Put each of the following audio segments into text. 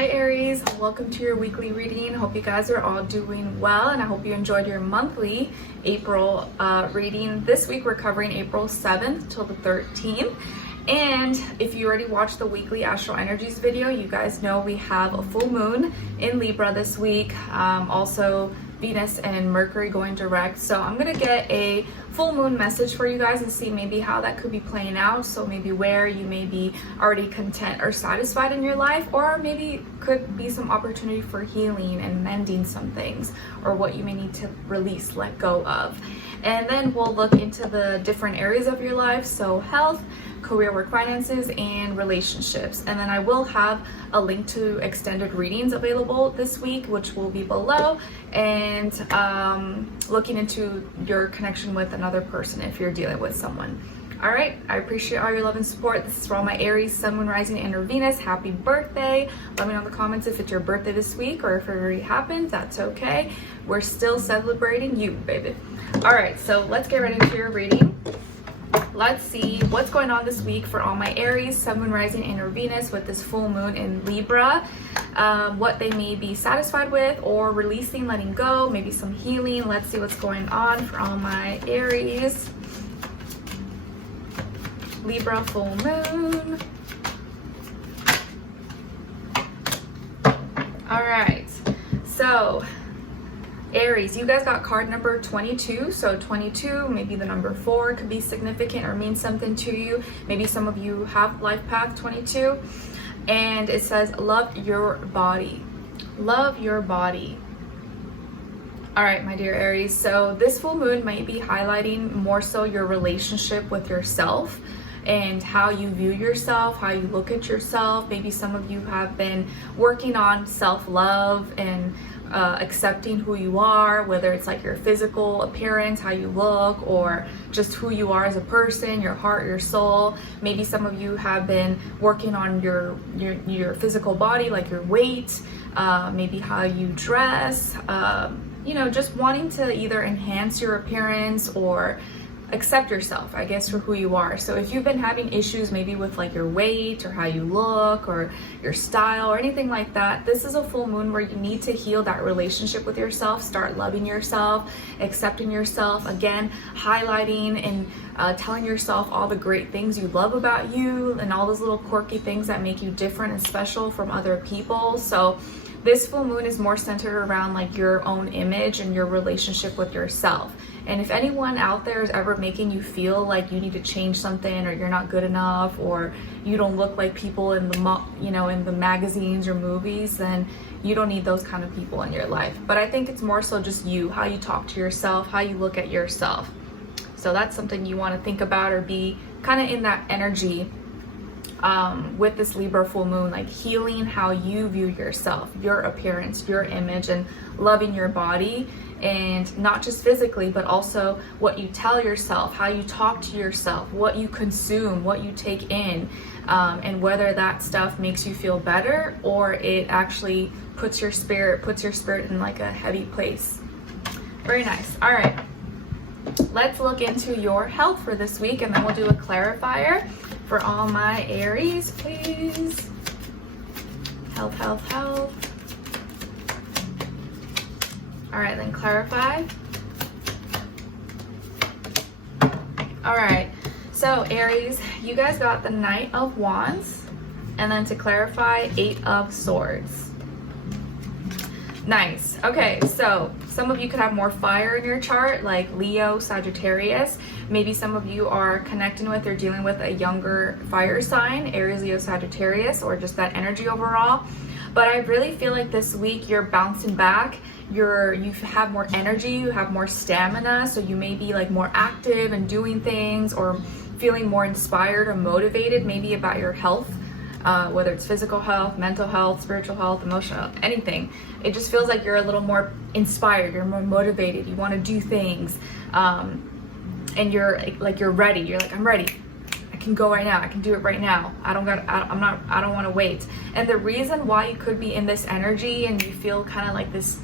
Hi Aries, welcome to your weekly reading. Hope you guys are all doing well, and I hope you enjoyed your monthly April reading. This week we're covering April 7th till the 13th. And if you already watched the weekly astral energies video, you guys know we have a full moon in Libra this week. Also Venus and Mercury going direct. So I'm gonna get a full moon message for you guys and see maybe how that could be playing out. So maybe where you may be already content or satisfied in your life, or maybe could be some opportunity for healing and mending some things, or what you may need to release, let go of. And then we'll look into the different areas of your life, so health, career, work, finances, and relationships. And then I will have a link to extended readings available this week, which will be below, and looking into your connection with another person if you're dealing with someone. All right, I appreciate all your love and support. This is for all my Aries, Sun, Moon, Rising, and or Venus. Happy birthday. Let me know in the comments if it's your birthday this week, or if it already happened, that's okay. We're still celebrating you, baby. All right, so let's get right into your reading. Let's see what's going on this week for all my Aries, Sun, Moon, Rising, and or Venus with this full moon in Libra. What they may be satisfied with or releasing, letting go, maybe some healing. Let's see what's going on for all my Aries. Libra full moon. All right, so Aries, you guys got card number 22. So 22, maybe the number 4 could be significant or mean something to you. Maybe some of you have life path 22, and it says love your body. Love your body. All right, my dear Aries, so this full moon might be highlighting more so your relationship with yourself and how you view yourself, how you look at yourself. Maybe some of you have been working on self-love and accepting who you are, whether it's like your physical appearance, how you look, or just who you are as a person, your heart, your soul. Maybe some of you have been working on your physical body, like your weight, maybe how you dress, you know, just wanting to either enhance your appearance or accept yourself, I guess, for who you are. So if you've been having issues maybe with like your weight or how you look or your style or anything like that, this is a full moon where you need to heal that relationship with yourself, start loving yourself, accepting yourself, again, highlighting and telling yourself all the great things you love about you and all those little quirky things that make you different and special from other people. So this full moon is more centered around like your own image and your relationship with yourself. And if anyone out there is ever making you feel like you need to change something, or you're not good enough, or you don't look like people in the in the magazines or movies, then you don't need those kind of people in your life. But I think it's more so just you, how you talk to yourself, how you look at yourself. So that's something you want to think about, or be kind of in that energy with this Libra full moon, like healing how you view yourself, your appearance, your image, and loving your body. And not just physically, but also what you tell yourself, how you talk to yourself, what you consume, what you take in, and whether that stuff makes you feel better or it actually puts your spirit in like a heavy place. Very nice. All right, let's look into your health for this week, and then we'll do a clarifier for all my Aries, please. Health, health, health. All right, then clarify. All right, so Aries, you guys got the Knight of Wands, and then to clarify, 8 of Swords. Nice. Okay, so some of you could have more fire in your chart, like Leo, Sagittarius. Maybe some of you are connecting with or dealing with a younger fire sign, Aries, Leo, Sagittarius, or just that energy overall. But I really feel like this week you're bouncing back. You have more energy, you have more stamina, so you may be like more active and doing things, or feeling more inspired or motivated maybe about your health, whether it's physical health, mental health, spiritual health, emotional, anything. It just feels like you're a little more inspired, you're more motivated, you want to do things, and you're ready. You're like, I'm ready. I can go right now. I can do it right now. I don't want to wait. And the reason why you could be in this energy and you feel kind of like this,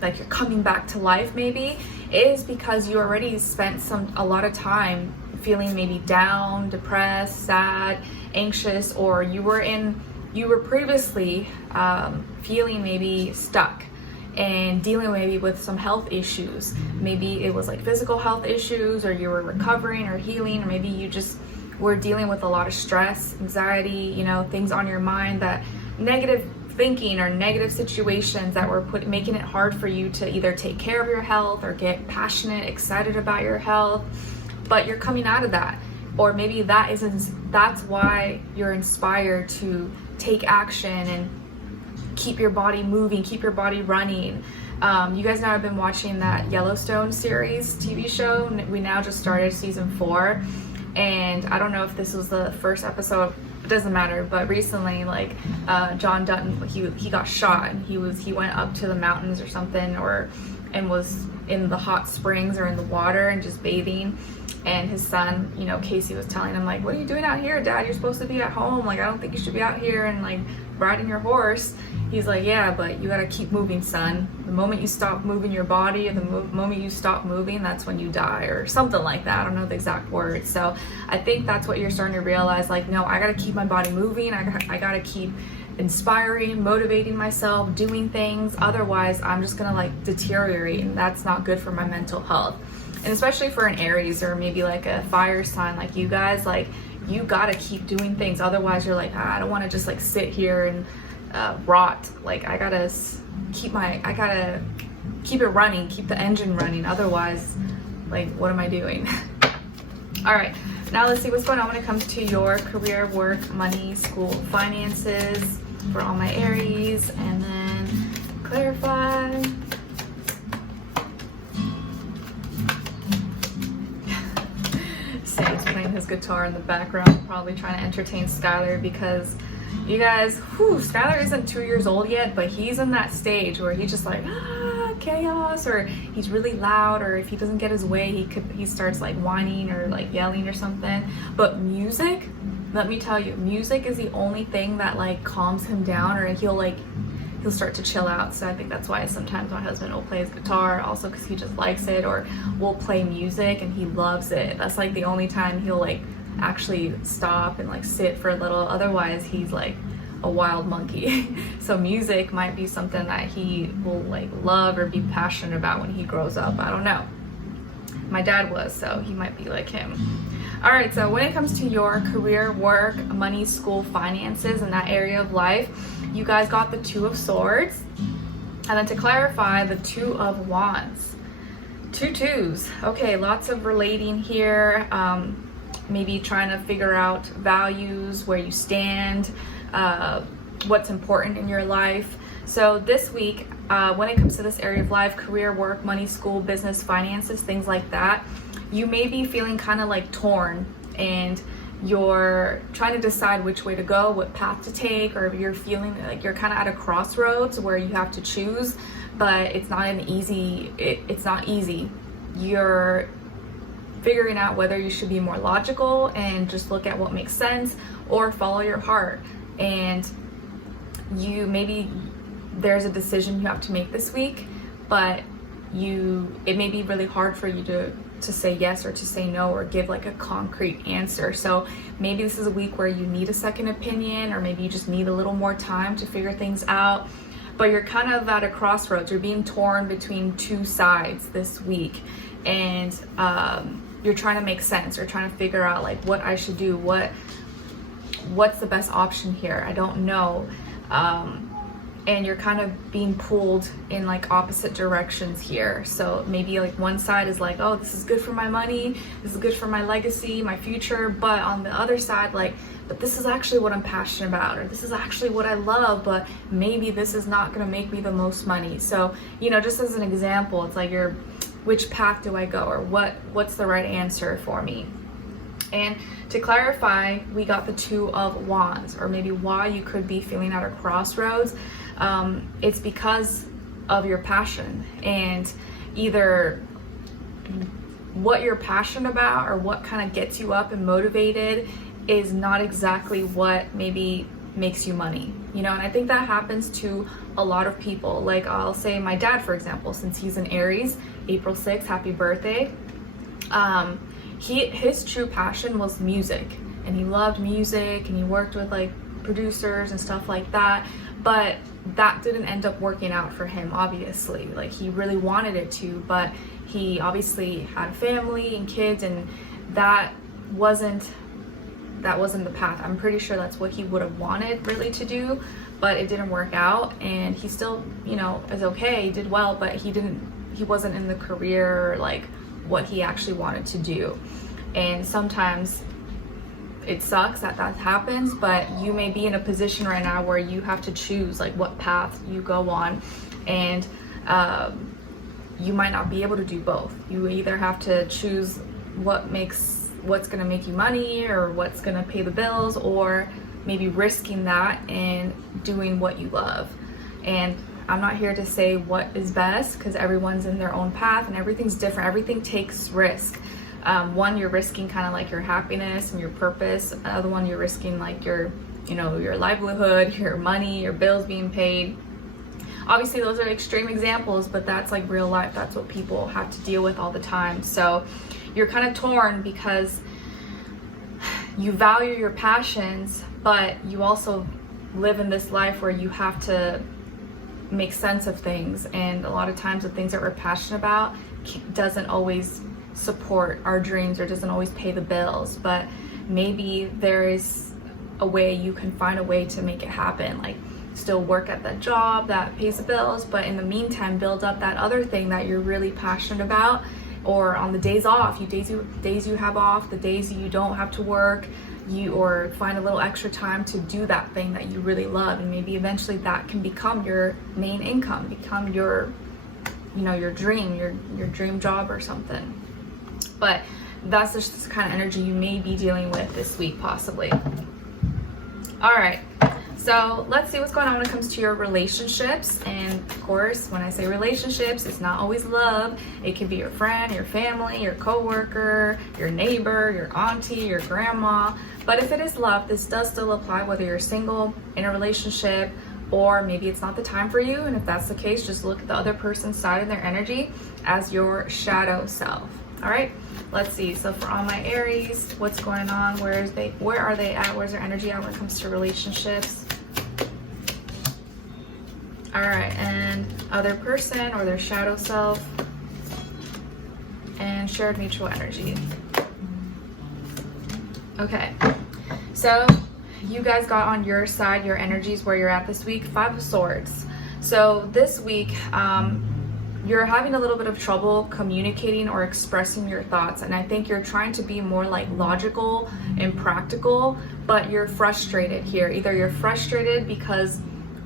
like you're coming back to life maybe, is because you already spent a lot of time feeling maybe down, depressed, sad, anxious, or you were in you were previously feeling maybe stuck and dealing maybe with some health issues. Maybe it was like physical health issues, or you were recovering or healing, or maybe you just were dealing with a lot of stress, anxiety, you know, things on your mind, that negative thinking or negative situations that were making it hard for you to either take care of your health or get passionate, excited about your health. But you're coming out of that, or maybe that's why you're inspired to take action and keep your body moving, keep your body running. You guys know I've been watching that Yellowstone series TV show. We now just started season 4, and I don't know if this was the first episode, it doesn't matter, but recently, like, John Dutton, he got shot, and he went up to the mountains or something, and was in the hot springs or in the water and just bathing. And his son, you know, Casey, was telling him, like, what are you doing out here, Dad? You're supposed to be at home. Like, I don't think you should be out here and, like, riding your horse. He's like, yeah, but you gotta keep moving, son. The moment you stop moving your body, or the moment you stop moving, that's when you die, or something like that. I don't know the exact words. So I think that's what you're starting to realize, like, no, I gotta keep my body moving. I gotta keep inspiring, motivating myself, doing things. Otherwise, I'm just gonna, like, deteriorate, and that's not good for my mental health. And especially for an Aries, or maybe like a fire sign like you guys, like, you gotta keep doing things. Otherwise, you're like, I don't want to just, like, sit here and rot. Like, I gotta keep it running, keep the engine running. Otherwise, like, what am I doing? All right, now let's see what's going on when it comes to your career, work, money, school, finances for all my Aries, and then clarify. Sam's playing his guitar in the background, probably trying to entertain Skylar, because you guys, Skylar isn't 2 years old yet, but he's in that stage where he's just like, chaos, or he's really loud, or if he doesn't get his way, he starts, like, whining or, like, yelling or something. But music, let me tell you, music is the only thing that, like, calms him down, or he'll start to chill out. So I think that's why sometimes my husband will play his guitar, also because he just likes it, or we'll play music and he loves it. That's, like, the only time he'll, like, actually stop and, like, sit for a little. Otherwise, he's like a wild monkey. So music might be something that he will, like, love or be passionate about when he grows up. I don't know. My dad was, so he might be like him. All right, so when it comes to your career, work, money, school, finances, and that area of life, you guys got the 2 of Swords. And then to clarify, the 2 of Wands. 2 twos. Okay, lots of relating here. Maybe trying to figure out values, where you stand, what's important in your life. So this week, when it comes to this area of life, career, work, money, school, business, finances, things like that, you may be feeling kind of like torn, and you're trying to decide which way to go, what path to take, or you're feeling like you're kind of at a crossroads where you have to choose, but it's not it's not easy. You're figuring out whether you should be more logical and just look at what makes sense, or follow your heart. And there's a decision you have to make this week, but it may be really hard for you to say yes or to say no, or give, like, a concrete answer. So maybe this is a week where you need a second opinion, or maybe you just need a little more time to figure things out. But you're kind of at a crossroads. You're being torn between 2 sides this week, and you're trying to make sense, or trying to figure out, like, what I should do, what's the best option here. I don't know. And you're kind of being pulled in, like, opposite directions here. So maybe, like, one side is like, oh, this is good for my money, this is good for my legacy, my future. But on the other side, like, but this is actually what I'm passionate about, or this is actually what I love, but maybe this is not going to make me the most money. So, you know, just as an example, it's like, which path do I go, or what's the right answer for me? And to clarify, we got the 2 of Wands, or maybe why you could be feeling at a crossroads. It's because of your passion, and either what you're passionate about, or what kind of gets you up and motivated, is not exactly what maybe makes you money, you know. And I think that happens to a lot of people. Like, I'll say my dad, for example, since he's an Aries, April 6th, happy birthday. His true passion was music, and he loved music, and he worked with, like, producers and stuff like that, but that didn't end up working out for him, obviously. Like, he really wanted it to, but he obviously had family and kids, and that wasn't the path. I'm pretty sure that's what he would have wanted really to do, but it didn't work out. And he still, you know, is okay, he did well, but he wasn't in the career, like what he actually wanted to do. And sometimes it sucks that happens, but you may be in a position right now where you have to choose like what path you go on, and you might not be able to do both. You either have to choose what's going to make you money or what's going to pay the bills, or maybe risking that and doing what you love. And I'm not here to say what is best, because everyone's in their own path and everything's different. Everything takes risk. One, you're risking kind of like your happiness and your purpose. Another one, you're risking like your livelihood, your money, your bills being paid. Obviously those are extreme examples, but that's like real life. That's what people have to deal with all the time. So you're kind of torn because you value your passions, but you also live in this life where you have to make sense of things. And a lot of times the things that we're passionate about doesn't always support our dreams or doesn't always pay the bills. But maybe there is a way you can find a way to make it happen. Like, still work at that job that pays the bills, but in the meantime build up that other thing that you're really passionate about. Or on the days off, days you have off, the days you don't have to work, or find a little extra time to do that thing that you really love, and maybe eventually that can become your main income, become your dream job or something. But that's just the kind of energy you may be dealing with this week, possibly. All right. So let's see what's going on when it comes to your relationships. And of course, when I say relationships, it's not always love. It could be your friend, your family, your coworker, your neighbor, your auntie, your grandma. But if it is love, this does still apply whether you're single, in a relationship, or maybe it's not the time for you. And if that's the case, just look at the other person's side and their energy as your shadow self. All right, let's see. So for all my Aries, what's going on? Where are they at? Where's their energy at when it comes to relationships? All right, and other person or their shadow self, and shared mutual energy. Okay, so you guys got on your side, your energies, where you're at this week, 5 of Swords. So this week, you're having a little bit of trouble communicating or expressing your thoughts, and I think you're trying to be more like logical and practical, but you're frustrated here. Either you're frustrated because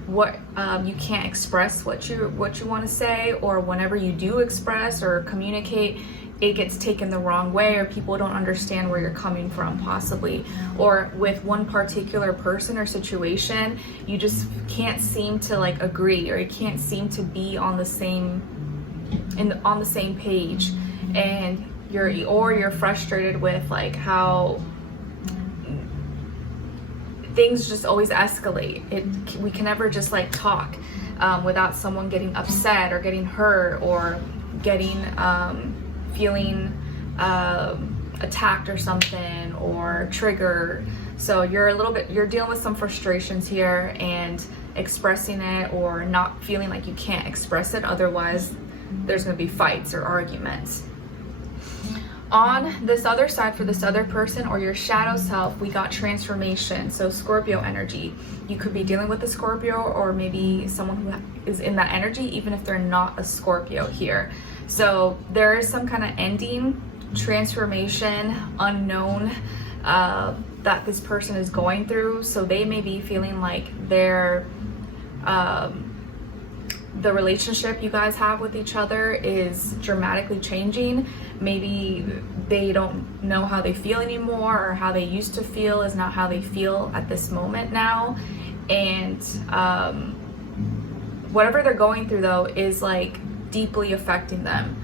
you can't express what you want to say, or whenever you do express or communicate, it gets taken the wrong way, or people don't understand where you're coming from, possibly. Or with one particular person or situation, you just can't seem to like agree, or you can't seem to be on the same page, and you're frustrated with like how things just always escalate. We can never just like talk without someone getting upset or getting hurt or getting feeling attacked or something, or triggered. So you're dealing with some frustrations here and expressing it, or not feeling like you can't express it, otherwise there's going to be fights or arguments. On this other side, for this other person or your shadow self, we got transformation. So Scorpio energy. You could be dealing with a Scorpio, or maybe someone who is in that energy, even if they're not a Scorpio here. So there is some kind of ending, transformation, unknown, that this person is going through. So they may be feeling like the relationship you guys have with each other is dramatically changing. Maybe they don't know how they feel anymore, or how they used to feel is not how they feel at this moment now. And whatever they're going through though is like deeply affecting them.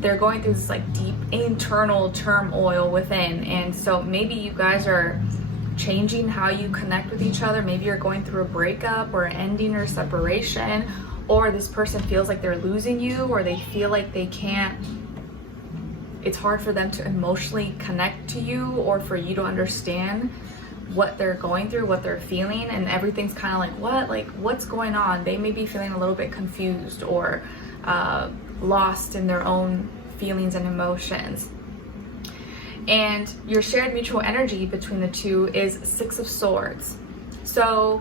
They're going through this like deep internal turmoil within, and so maybe you guys are changing how you connect with each other. Maybe you're going through a breakup or an ending or separation, or this person feels like they're losing you, or they feel like it's hard for them to emotionally connect to you, or for you to understand what they're going through, what they're feeling, and everything's kind of like, what? Like, what's going on? They may be feeling a little bit confused or lost in their own feelings and emotions. And your shared mutual energy between the two is Six of Swords. So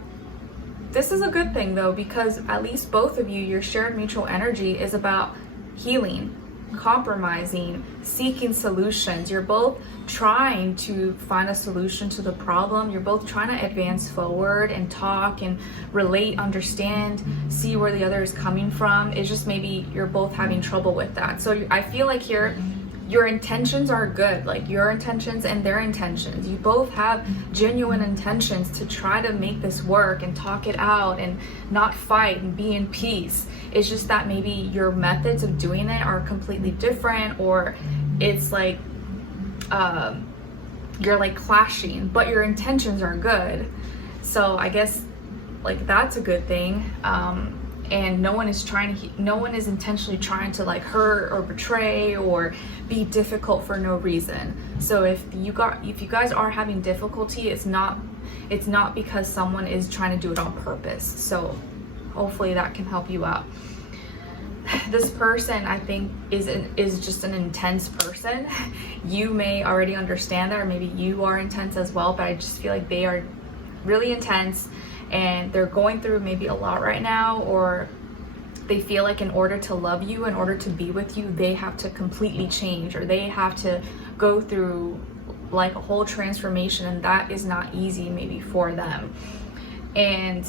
this is a good thing though, because at least both of you, your shared mutual energy is about healing, compromising, seeking solutions. You're both trying to find a solution to the problem. You're both trying to advance forward and talk and relate, understand, see where the other is coming from. It's just maybe you're both having trouble with that. So I feel like here, your intentions are good, like your intentions and their intentions. You both have genuine intentions to try to make this work and talk it out and not fight and be in peace. It's just that maybe your methods of doing it are completely different, or it's like you're like clashing, but your intentions are good. So I guess like that's a good thing. And no one is intentionally trying to like hurt or betray or be difficult for no reason. So if you guys are having difficulty, it's not because someone is trying to do it on purpose. So hopefully that can help you out. This person, I think, is just an intense person. You may already understand that, or maybe you are intense as well, but I just feel like they are really intense and they're going through maybe a lot right now, or they feel like in order to love you, in order to be with you, they have to completely change, or they have to go through like a whole transformation, and that is not easy maybe for them. And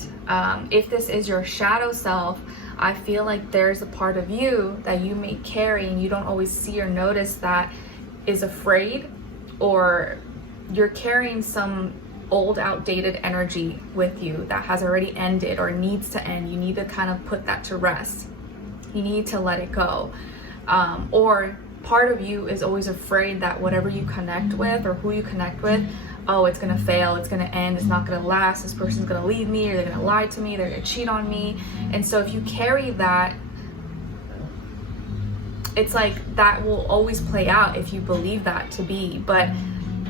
if this is your shadow self, I feel like there's a part of you that you may carry and you don't always see or notice that is afraid, or you're carrying some old outdated energy with you that has already ended or needs to end. You need to kind of put that to rest. You need to let it go. Or part of you is always afraid that whatever you connect with or who you connect with, oh, it's gonna fail, it's gonna end, it's not gonna last, this person's gonna leave me, or they're gonna lie to me, they're gonna cheat on me. And so if you carry that, it's like that will always play out if you believe that to be. But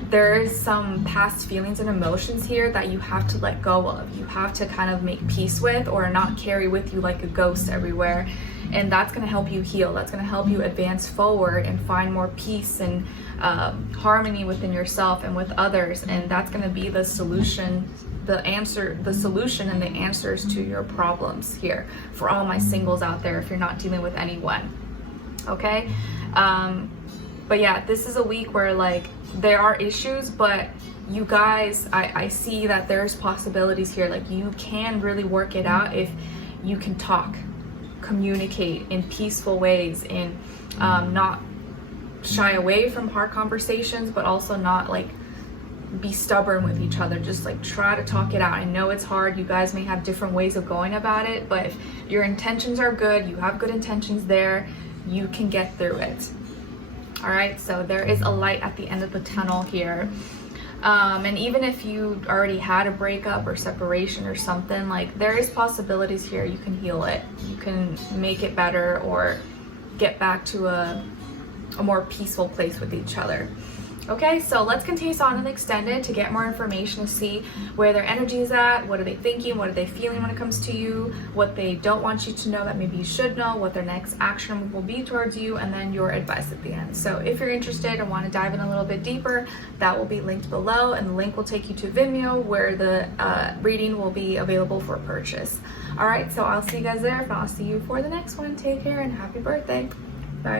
there is some past feelings and emotions here that you have to let go of. You have to kind of make peace with, or not carry with you like a ghost everywhere. And that's going to help you heal. That's going to help you advance forward and find more peace and harmony within yourself and with others. And that's going to be the solution, the solution and the answers to your problems here for all my singles out there, if you're not dealing with anyone. Okay? But yeah, this is a week where like there are issues, but you guys, I see that there's possibilities here. Like you can really work it out if you can talk, communicate in peaceful ways, and not shy away from hard conversations, but also not like be stubborn with each other. Just like try to talk it out. I know it's hard. You guys may have different ways of going about it, but if your intentions are good, you have good intentions there, you can get through it. All right, so there is a light at the end of the tunnel here. And even if you already had a breakup or separation or something, like there is possibilities here. You can heal it. You can make it better or get back to a more peaceful place with each other. Okay, so let's continue on and extend it to get more information, to see where their energy is at, what are they thinking, what are they feeling when it comes to you, what they don't want you to know that maybe you should know, what their next action will be towards you, and then your advice at the end. So if you're interested and want to dive in a little bit deeper, that will be linked below, and the link will take you to Vimeo, where the reading will be available for purchase. All right, so I'll see you guys there. If not, I'll see you for the next one. Take care and happy birthday.